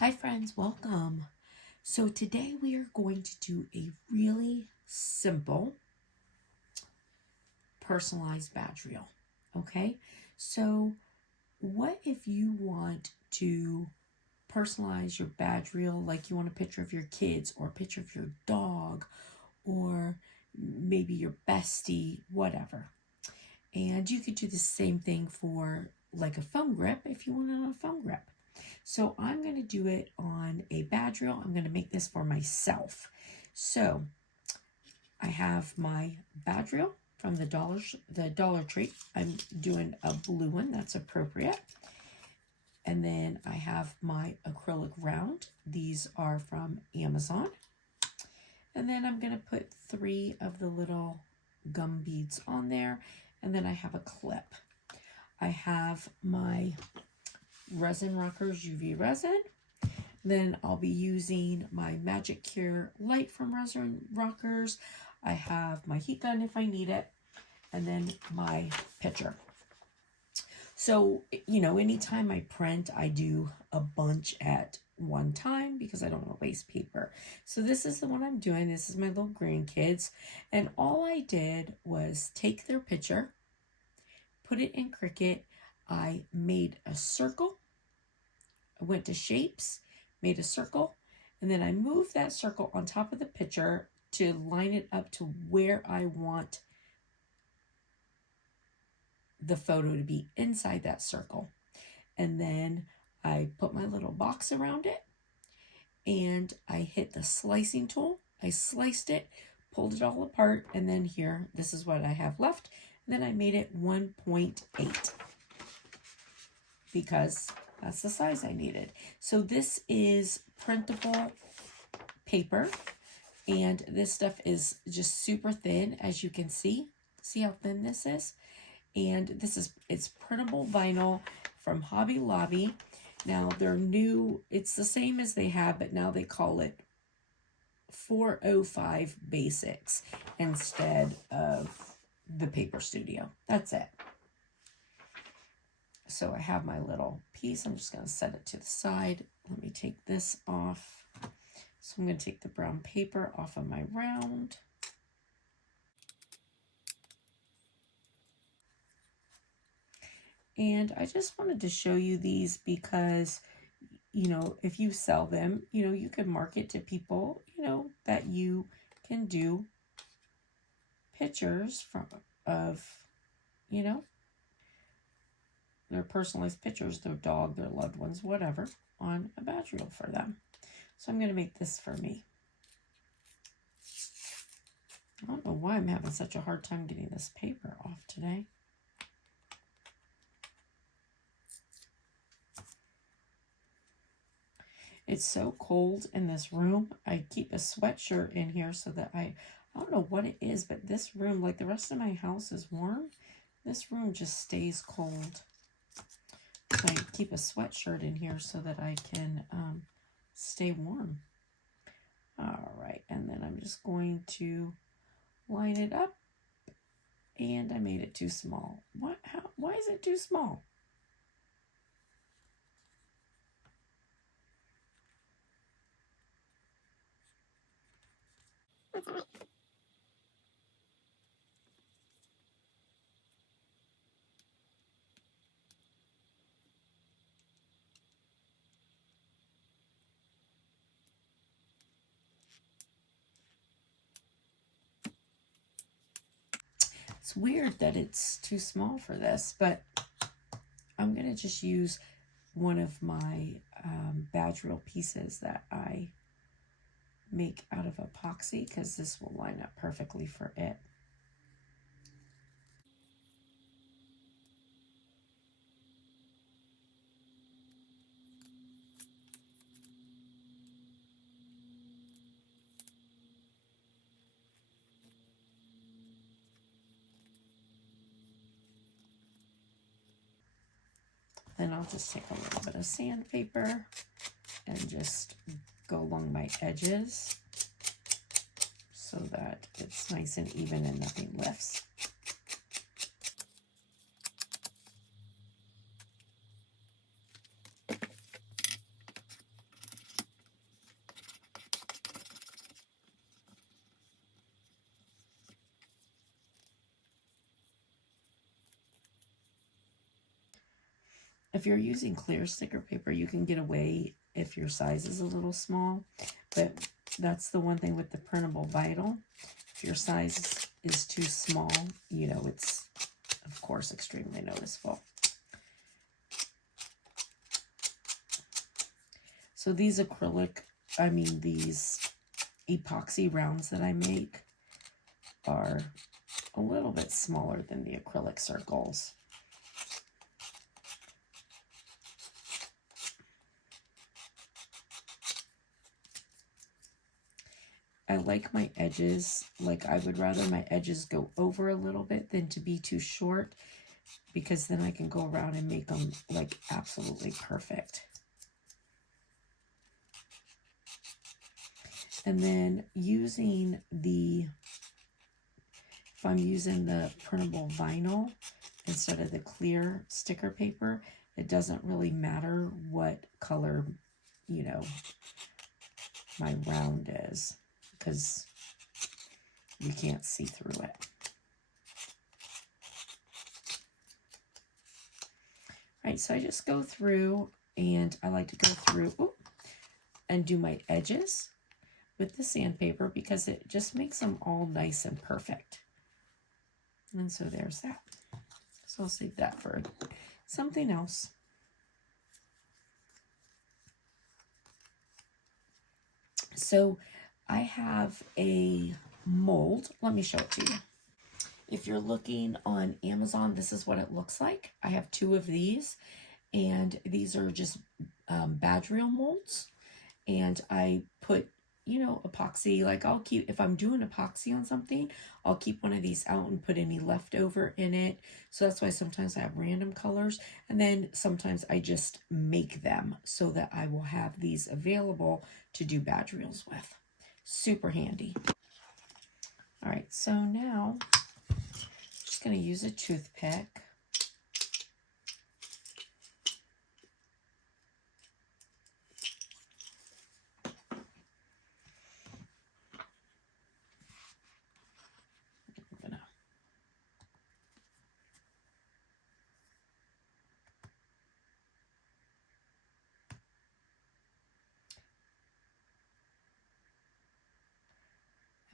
Hi friends, welcome. So today we are going to do a really simple personalized badge reel. Okay, so what if you want to personalize your badge reel, like you want a picture of your kids or a picture of your dog or maybe your bestie, whatever. And you could do the same thing for like a phone grip if you want it on a phone grip. So I'm going to do it on a badge reel. I'm going to make this for myself. So I have my badge reel from the Dollar Tree. I'm doing a blue one that's appropriate. And then I have my acrylic round. These are from Amazon. And then I'm going to put 3 of the little gum beads on there. And then I have a clip. I have my Resin Rockers UV resin. Then I'll be using my Magic Cure light from Resin Rockers. I have my heat gun if I need it. And then my pitcher. So, you know, anytime I print, I do a bunch at one time because I don't want to waste paper. So this is the one I'm doing. This is my little grandkids. And all I did was take their picture, put it in Cricut. I made a circle. I went to shapes, made a circle, and then I moved that circle on top of the picture to line it up to where I want the photo to be inside that circle. And then I put my little box around it and I hit the slicing tool. I sliced it, pulled it all apart, and then here, this is what I have left. And then I made it 1.8 because that's the size I needed. So this is printable paper, and this stuff is just super thin, as you can see. See how thin this is? And it's printable vinyl from Hobby Lobby. Now they're new, it's the same as they have, but now they call it 405 Basics instead of the Paper Studio. That's it. So I have my little piece. I'm just going to set it to the side. Let me take this off. So I'm going to take the brown paper off of my round. And I just wanted to show you these because, you know, if you sell them, you know, you can market to people, you know, that you can do pictures of, you know, their personalized pictures, their dog, their loved ones, whatever, on a badge reel for them. So I'm going to make this for me. I don't know why I'm having such a hard time getting this paper off today. It's so cold in this room. I keep a sweatshirt in here so that I don't know what it is, but this room, like the rest of my house, is warm. This room just stays cold. So I keep a sweatshirt in here so that I can stay warm. All right, and then I'm just going to line it up. And I made it too small. Why is it too small? It's weird that it's too small for this, but I'm going to just use one of my badge reel pieces that I make out of epoxy because this will line up perfectly for it. Then I'll just take a little bit of sandpaper and just go along my edges so that it's nice and even and nothing lifts. If you're using clear sticker paper, you can get away if your size is a little small, but that's the one thing with the printable vinyl. If your size is too small, you know, it's, of course, extremely noticeable. So these these epoxy rounds that I make are a little bit smaller than the acrylic circles. I like my edges, like I would rather my edges go over a little bit than to be too short, because then I can go around and make them like absolutely perfect. And then if I'm using the printable vinyl instead of the clear sticker paper, it doesn't really matter what color, you know, my round is, because you can't see through it. All right, so I just go through, and I like to go through and do my edges with the sandpaper, because it just makes them all nice and perfect. And so there's that. So I'll save that for something else. So I have a mold. Let me show it to you. If you're looking on Amazon, this is what it looks like. I have 2 of these, and these are just badge reel molds. And I put, you know, epoxy, like I'll keep, if I'm doing epoxy on something, I'll keep one of these out and put any leftover in it. So that's why sometimes I have random colors. And then sometimes I just make them so that I will have these available to do badge reels with. Super handy. All right, so now I'm just going to use a toothpick.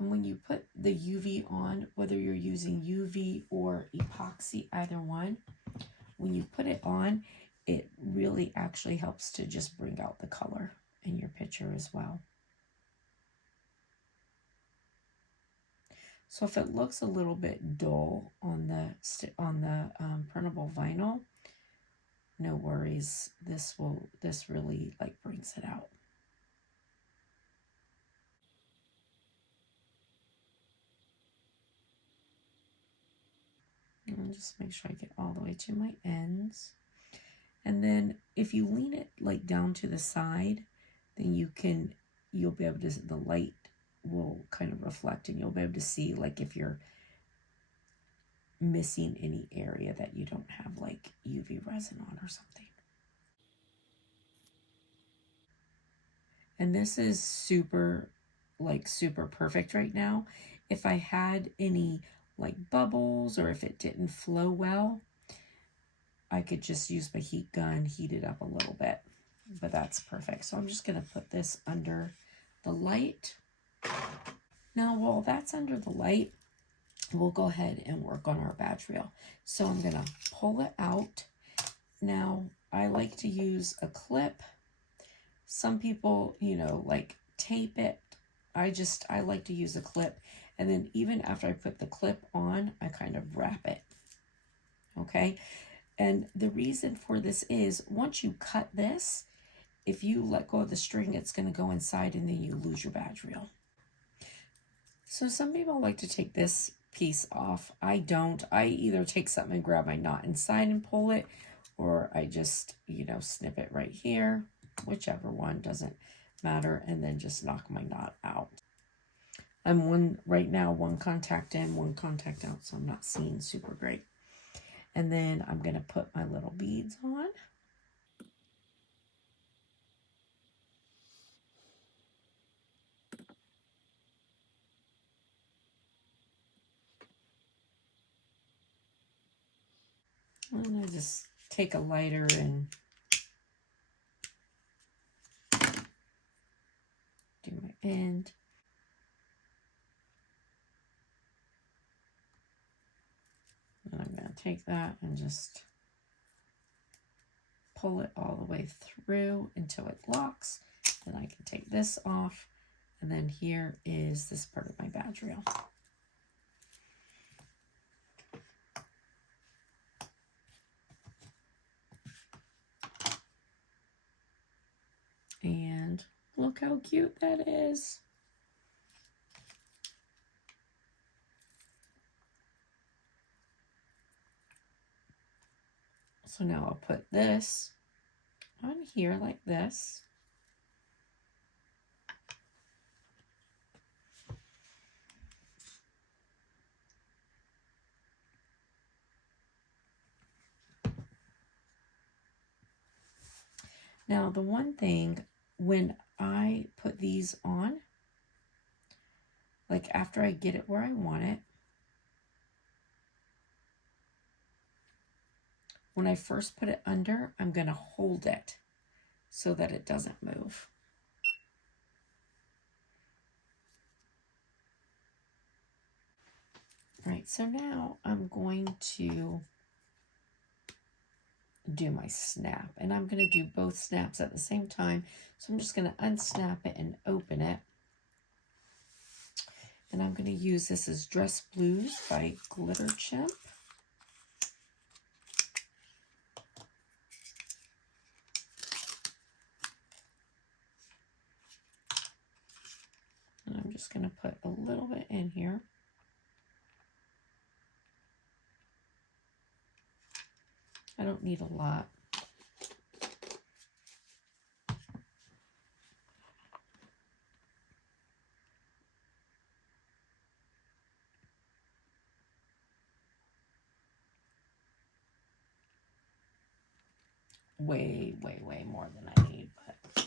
And when you put the UV on, whether you're using UV or epoxy, either one, when you put it on, it really actually helps to just bring out the color in your picture as well. So if it looks a little bit dull on the printable vinyl, no worries. This really like brings it out. And just make sure I get all the way to my ends. And then if you lean it like down to the side, then you'll be able to, the light will kind of reflect, and you'll be able to see like if you're missing any area that you don't have like UV resin on or something. And this is super perfect right now. If I had any like bubbles, or if it didn't flow well, I could just use my heat gun, heat it up a little bit, but that's perfect. So I'm just going to put this under the light. Now, while that's under the light, we'll go ahead and work on our badge reel. So I'm going to pull it out. Now, I like to use a clip. Some people, you know, like tape it. I like to use a clip. And then even after I put the clip on, I kind of wrap it. Okay. And the reason for this is once you cut this, if you let go of the string, it's going to go inside and then you lose your badge reel. So some people like to take this piece off. I don't. I either take something and grab my knot inside and pull it, or I just, you know, snip it right here. Whichever one, doesn't matter, and then just knock my knot out. I'm right now one contact in, one contact out, so I'm not seeing super great. And then I'm going to put my little beads on. And I just take a lighter and do my end. And I'm going to take that and just pull it all the way through until it locks. Then I can take this off. And then here is this part of my badge reel. And look how cute that is. So now I'll put this on here like this. Now the one thing, when I put these on, like after I get it where I want it, when I first put it under, I'm going to hold it so that it doesn't move. Right, so now I'm going to do my snap, and I'm going to do both snaps at the same time. So I'm just going to unsnap it and open it. And I'm going to use this as Dress Blues by Glitter Chimp. And I'm just going to put a little bit in here. I don't need a lot. Way, way, way more than I need, but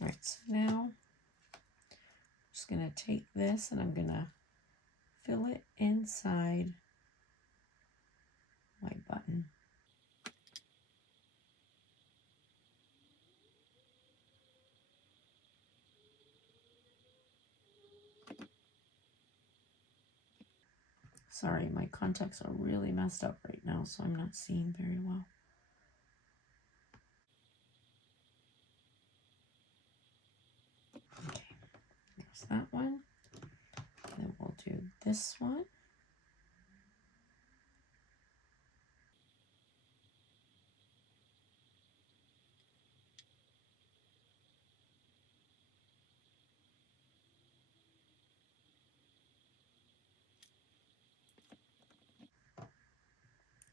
all right, so now I'm just going to take this and I'm going to fill it inside my button. Sorry, my contacts are really messed up right now, so I'm not seeing very well. Okay, there's that one. Then we'll do this one.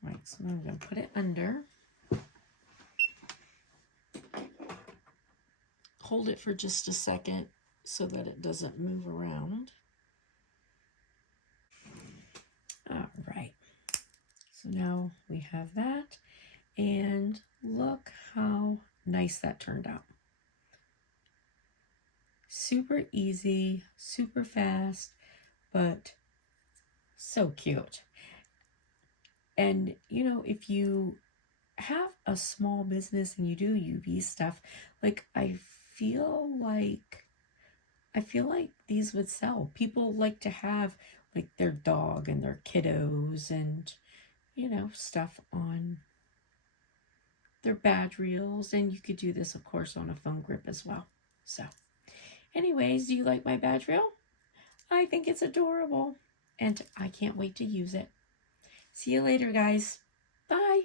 Right, so now I'm going to put it under. Hold it for just a second so that it doesn't move around. All right, so now we have that, and look how nice that turned out. Super easy, super fast, but so cute. And you know, if you have a small business and you do UV stuff, like I feel like these would sell. People like to have like their dog and their kiddos and, you know, stuff on their badge reels. And you could do this, of course, on a foam grip as well. So anyways, do you like my badge reel? I think it's adorable and I can't wait to use it. See you later, guys. Bye.